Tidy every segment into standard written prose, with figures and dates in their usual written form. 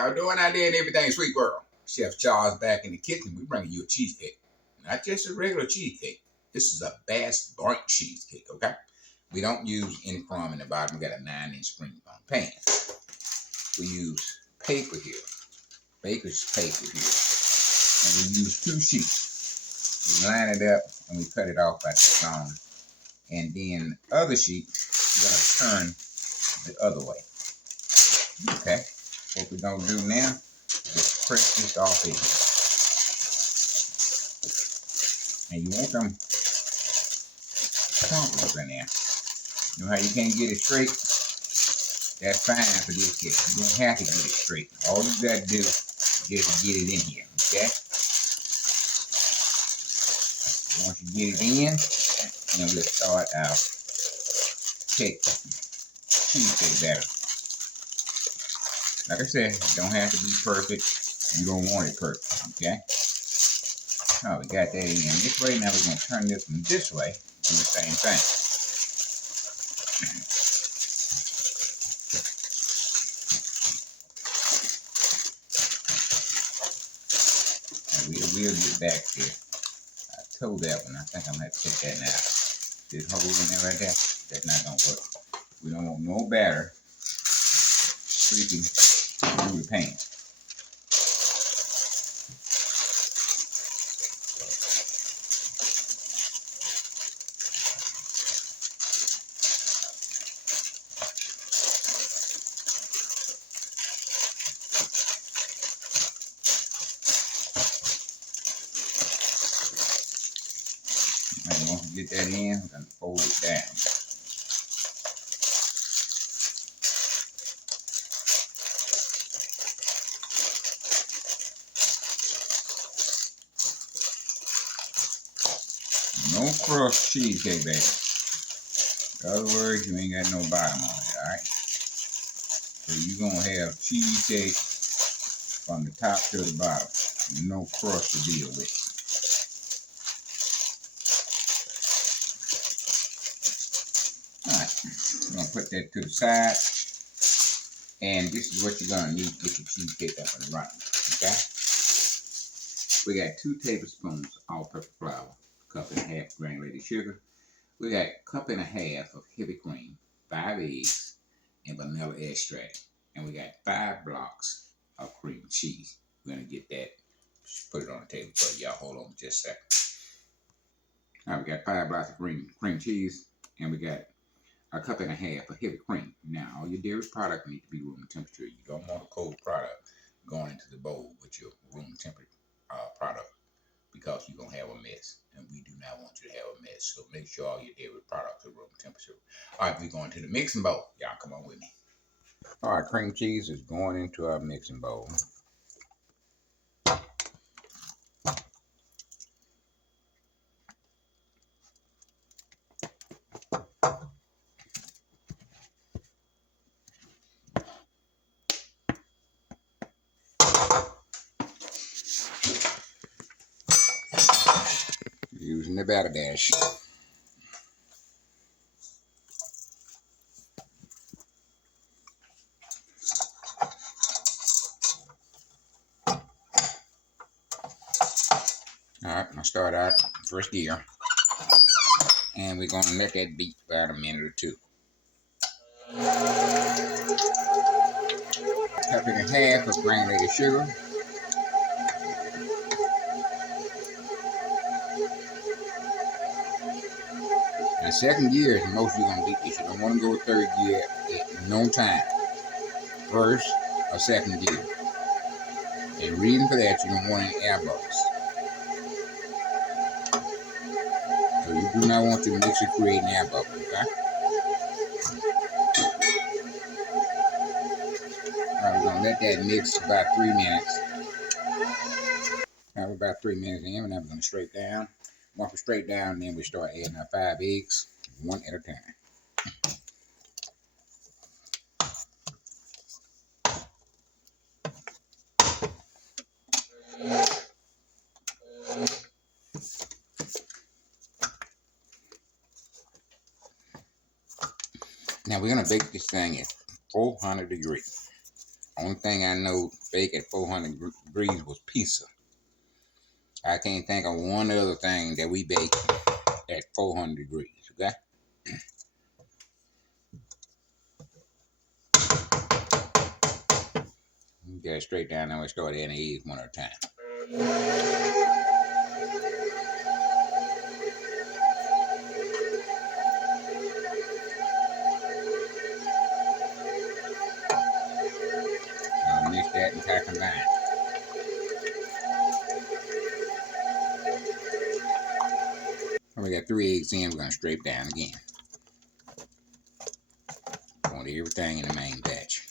Y'all doing out there and everything, sweet girl? Chef Charles back in the kitchen. We bringing you a cheesecake. Not just a regular cheesecake. This is a Basque burnt cheesecake, okay? We don't use any crumb in the bottom. We got a 9-inch spring pan. We use paper here, baker's paper here. And we use 2 sheets. We line it up and we cut it off by the stone. And then the other sheet, we're gonna turn the other way. Okay, what we're gonna do now is press this off in here. And you want them crumbles in there. You know how you can't get it straight? That's fine for this cake. You don't have to get it straight. All you gotta do is just get it in here, okay? Once you get it in, then we'll start our cheesecake batter. Like I said, it don't have to be perfect. You don't want it perfect, okay? Oh, we got that in this way. Now we're going to turn this one this way. Do the same thing. And we'll get back here. I told that one. I think I'm going to have to take that now. This hole in there right there, that's not going to work. We don't want no batter streaking through the pan. And once you get that in, we're going to fold it down. No crust cheesecake, baby. In other words, you ain't got no bottom on it, alright? So you're going to have cheesecake from the top to the bottom. No crust to deal with. Alright, I'm going to put that to the side. And this is what you're going to need to get your cheesecake up and running, okay? We got 2 tablespoons all-purpose flour. 1.5 cups granulated sugar. We got 1.5 cups of heavy cream, 5 eggs, and vanilla extract. And we got 5 blocks of cream cheese. We're gonna get that, just put it on the table for y'all. Hold on just a second. All right, we got 5 blocks of cream cheese, and we got 1.5 cups of heavy cream. Now, all your dairy product need to be room temperature. You don't want a cold product going into the bowl with your room temperature product, because you're going to have a mess. And we do not want you to have a mess. So make sure all your dairy products are room temperature. All right, we're going to the mixing bowl. Y'all come on with me. All right, cream cheese is going into our mixing bowl. Using the batter dash. All right, I'm gonna start out first gear, and we're gonna let that beat for about a minute or 2. 1.5 cups of granulated sugar. And second gear is most you're gonna get this. You don't want to go with third gear at no time. First or second gear. The reason for that, you don't want any air bubbles. So you do not want your mixer creating air bubbles, okay? Alright, we're gonna let that mix about 3 minutes. Now we're about 3 minutes in, and now we're gonna straight down. Once we're straight down, then we start adding our 5 eggs, 1 at a time. Now we're gonna bake this thing at 400 degrees Only thing I know bake at 400 degrees was pizza. I can't think of one other thing that we bake at 400 degrees, okay? You get it straight down there and start adding eggs one at a time. I'll mix that and kind of combine. We got 3 eggs in, we're going to scrape down again. Want everything in the main batch.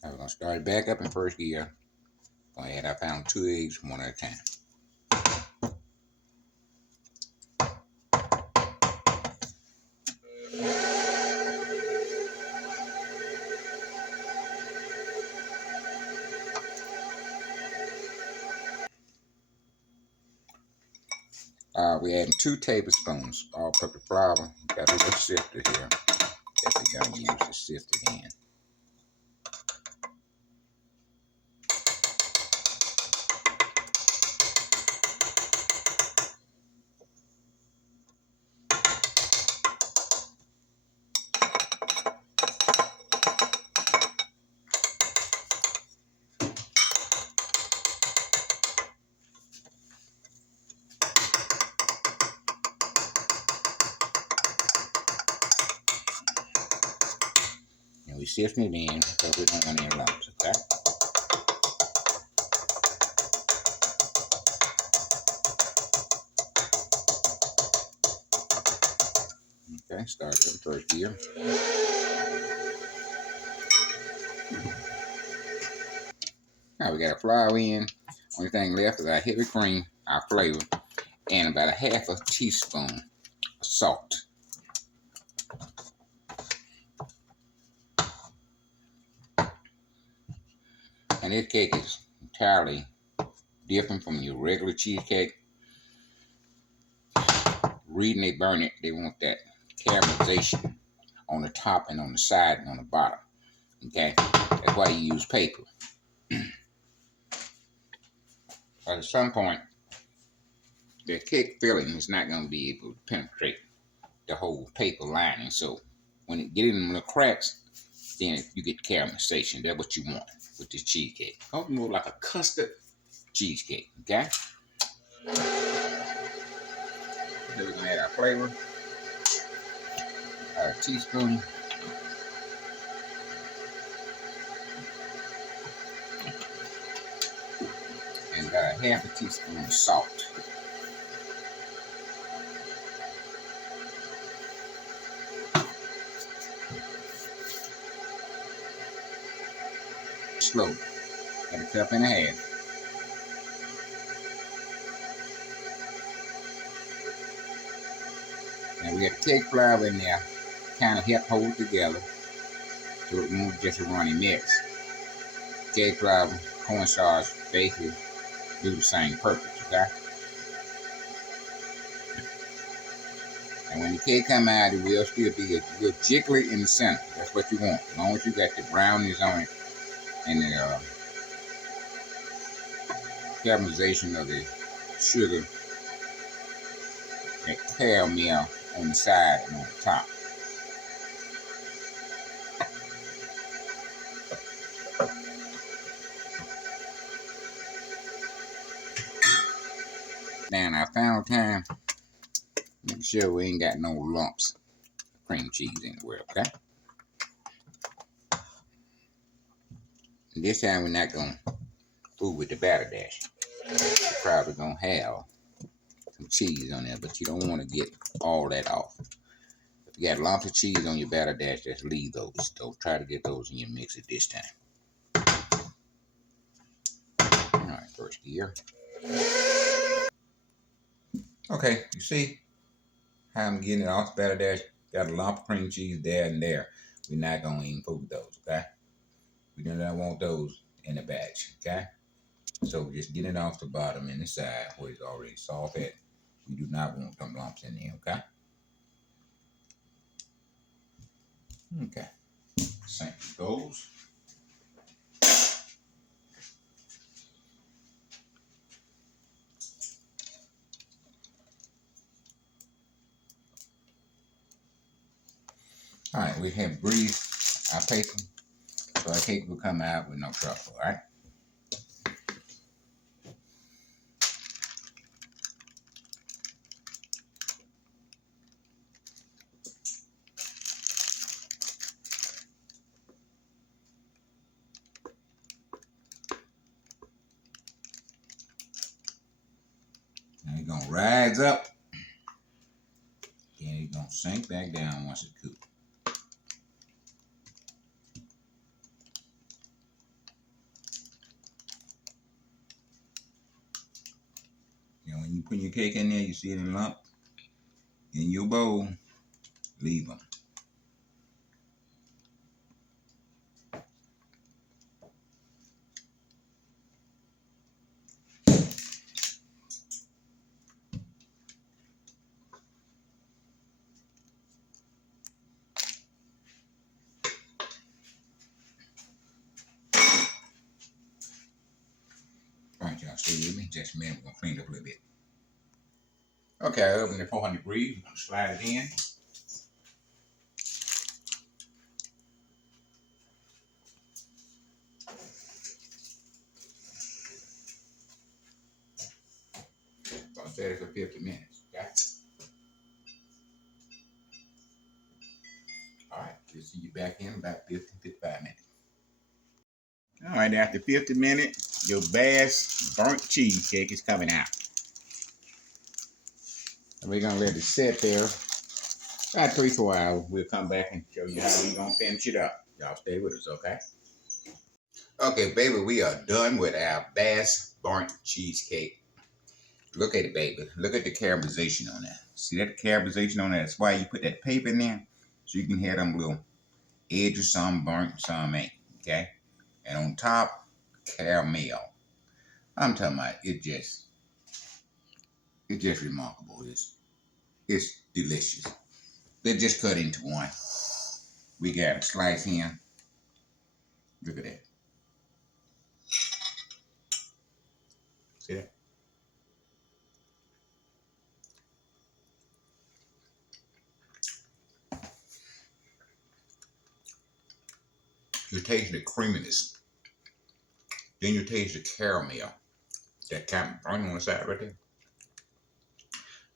Now we're going to start it back up in first gear. Going to add, I found 2 eggs one at a time. We're adding 2 tablespoons all-purpose flour. Got a little sifter here that we're going to use to sift it in. We sift it in because we don't want any lumps, okay? Okay, start up in first gear. Now we got our flour in. Only thing left is our heavy cream, our flavor, and about a half a teaspoon of salt. And this cake is entirely different from your regular cheesecake. Reason they burn it, they want that caramelization on the top and on the side and on the bottom. Okay, that's why you use paper. But at some point, the cake filling is not going to be able to penetrate the whole paper lining. So when it gets in the cracks, then you get caramelization. That's what you want with this cheesecake. It's more like a custard cheesecake, okay? Then we're going to add our flavor. A teaspoon. And about a half a teaspoon of salt. Slow. Got a cup and a half. And we got cake flour in there, kind of help hold it together so it won't just a runny mess. Cake flour, cornstarch, basically do the same purpose, okay? And when the cake come out, it will still be a little jiggly in the center. That's what you want. As long as you got the brownies on it and the caramelization of the sugar, that caramel on the side and on the top. Now in our final time, make sure we ain't got no lumps of cream cheese anywhere, okay? And this time we're not going to fool with the batter dash. You're probably going to have some cheese on there, but you don't want to get all that off. If you got lumps of cheese on your batter dash, just leave those. Don't try to get those in your mixer this time. Alright, first gear. Okay, you see I'm getting it off the batter there. Got a lump of cream cheese there and there. We're not gonna even food those, okay? We do not want those in the batch, okay? So just get it off the bottom and the side where it's already soft at. We do not want them lumps in there, okay? Okay. Sink those. All right, we have greased our paper so our cake will come out with no trouble, all right? And it's gonna rise up and it's gonna sink back down once it cooks. You know, when you put your cake in there, you see it in lump in your bowl, leave them. All right, y'all, stay with me. Just a minute, we're gonna clean it up a little bit. Okay, I opened it 400 degrees. We're gonna slide it in. Gonna set it for 50 minutes. Okay? All right, we'll see you back in about 50, 55 minutes. All right, after 50 minutes, your Basque burnt cheesecake is coming out. And we're gonna let it sit there about 3-4 hours. We'll come back and show you how we're gonna finish it up. Y'all stay with us, okay? Okay, baby, we are done with our Basque burnt cheesecake. Look at it, baby. Look at the caramelization on that. See that caramelization on that? That's why you put that paper in there, so you can have them little edges, some burnt, some ain't. Okay? And on top, caramel. I'm talking about it's just remarkable. It's delicious. They just cut into one. We got a slice here. Look at that. See that? You taste the creaminess. Then you taste the caramel. That kind of burnt on the side right there.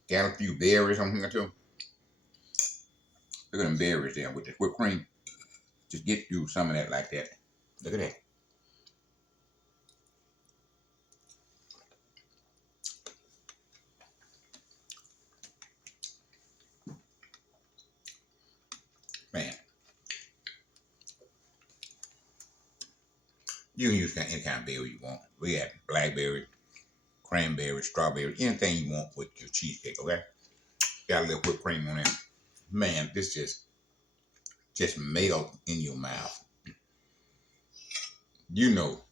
Got a few berries on here too. Look at them berries there with the whipped cream. Just get you some of that like that. Look at that. Man, you can use any kind of berry you want. We have blackberry, cranberry, strawberry, anything you want with your cheesecake, okay? Got a little whipped cream on it. Man, this just melt in your mouth. You know.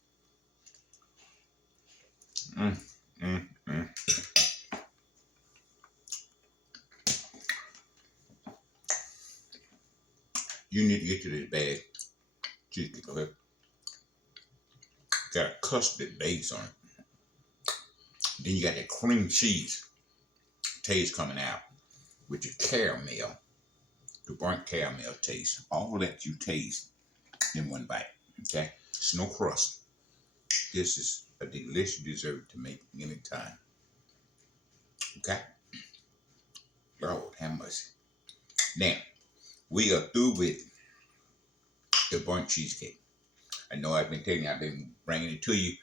Mm, mm, mm. You need to get to this bag cheesecake, okay? Got a custard base on it. Then you got that cream cheese taste coming out with your caramel, the burnt caramel taste. All that you taste in one bite, okay? It's no crust. This is a delicious dessert to make anytime, okay? Lord have mercy. Now, we are through with the burnt cheesecake. I know I've been bringing it to you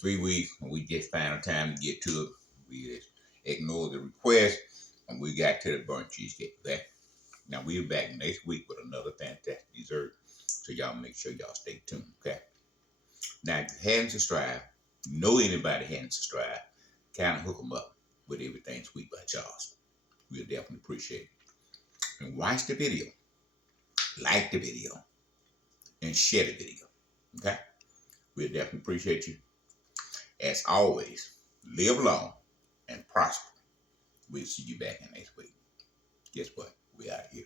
3 weeks, and we just found time to get to it. We just ignored the request, and we got to the burnt cheesecake, okay? Now, we'll be back next week with another fantastic dessert, so y'all make sure y'all stay tuned, okay? Now, if you hadn't subscribed, know anybody hadn't subscribed, kind of hook them up with Everything Sweet by Charles. we'll definitely appreciate it. And watch the video, like the video, and share the video. Okay? We'll definitely appreciate you. As always, live long and prosper. We'll see you back in next week. Guess what? We out here.